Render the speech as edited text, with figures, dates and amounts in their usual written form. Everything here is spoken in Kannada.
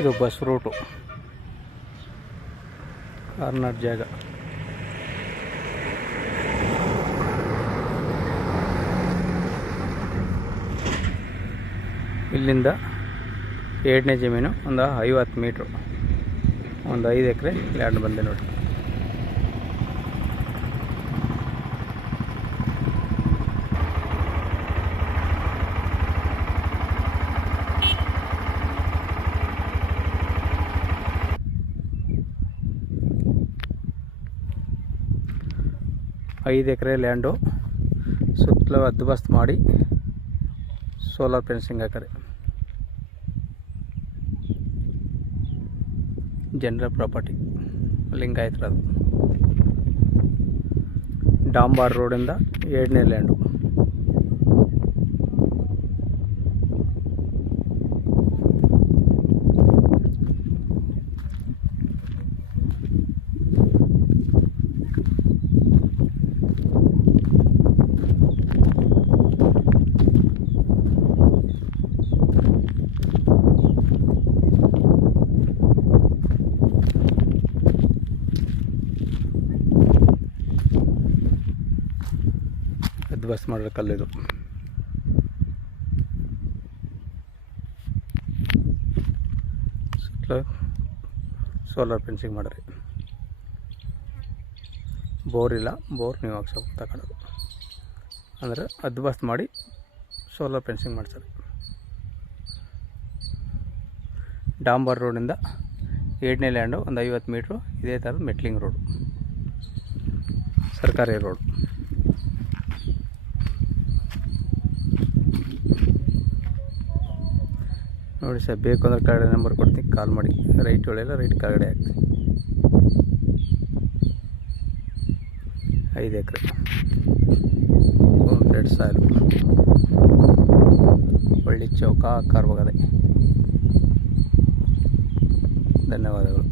ಇದು ಬಸ್ ರೂಟು, ಕಾರ್ನರ್ ಜಾಗ. ಇಲ್ಲಿಂದ 2ನೇ ಜಮೀನು ಒಂದು 50 ಮೀಟ್ರು, ಒಂದು 5 ಎಕರೆ ಲ್ಯಾಂಡ್ ಬಂದೆ ನೋಡಿ. ಐದು ಎಕರೆ ಲ್ಯಾಂಡು ಸುತ್ತಲೂ ಹದ್ದುಬಸ್ತು ಮಾಡಿ ಸೋಲಾರ್ ಫೆನ್ಸಿಂಗ್ ಹಾಕರೆ. ಜನರಲ್ ಪ್ರಾಪರ್ಟಿ, ಲಿಂಗಾಯತರ. ಅದು ಡಾಂಬಾರ್ ರೋಡಿಂದ 2ನೇ ಲ್ಯಾಂಡು. ಬಸ್ ಮಾಡಿರೋ ಕಲ್ಲಿದು. ಸುತ್ತಲೂ ಸೋಲಾರ್ ಫೆನ್ಸಿಂಗ್ ಮಾಡ್ರಿ. ಬೋರ್ ಇಲ್ಲ, ಬೋರ್ ನೀವು ಹಾಕ್ಸೋಕೆ ತಗೊಳ್ಳೋದು ಅಂದರೆ ಹದ್ದುಬಸ್ತು ಮಾಡಿ ಸೋಲಾರ್ ಫೆನ್ಸಿಂಗ್ ಮಾಡ್ತಾರೆ. ಡಾಂಬರ್ ರೋಡಿಂದ 2ನೇ ಲ್ಯಾಂಡು ಒಂದು 50 ಮೀಟ್ರು. ಇದೇ ಥರದ ಮೆಟ್ಲಿಂಗ್ ರೋಡು, ಸರ್ಕಾರಿ ರೋಡು. ನೋಡಿ ಸರ್, ಬೇಕು ಅಂದರೆ ಕೆಳಗಡೆ ನಂಬರ್ ಕೊಡ್ತೀನಿ, ಕಾಲ್ ಮಾಡಿ. ರೈಟ್ ಒಳ್ಳೆಲ್ಲ ರೈಟ್ ಕೆಳಗಡೆ ಹಾಕ್ತೀನಿ. 5 ಎಕರೆ ರೆಡ್ ಸಾಯಿಲ್, ಒಳ್ಳೆ ಚೌಕ ಕಾರ್ವಾಗದೆ. ಧನ್ಯವಾದಗಳು.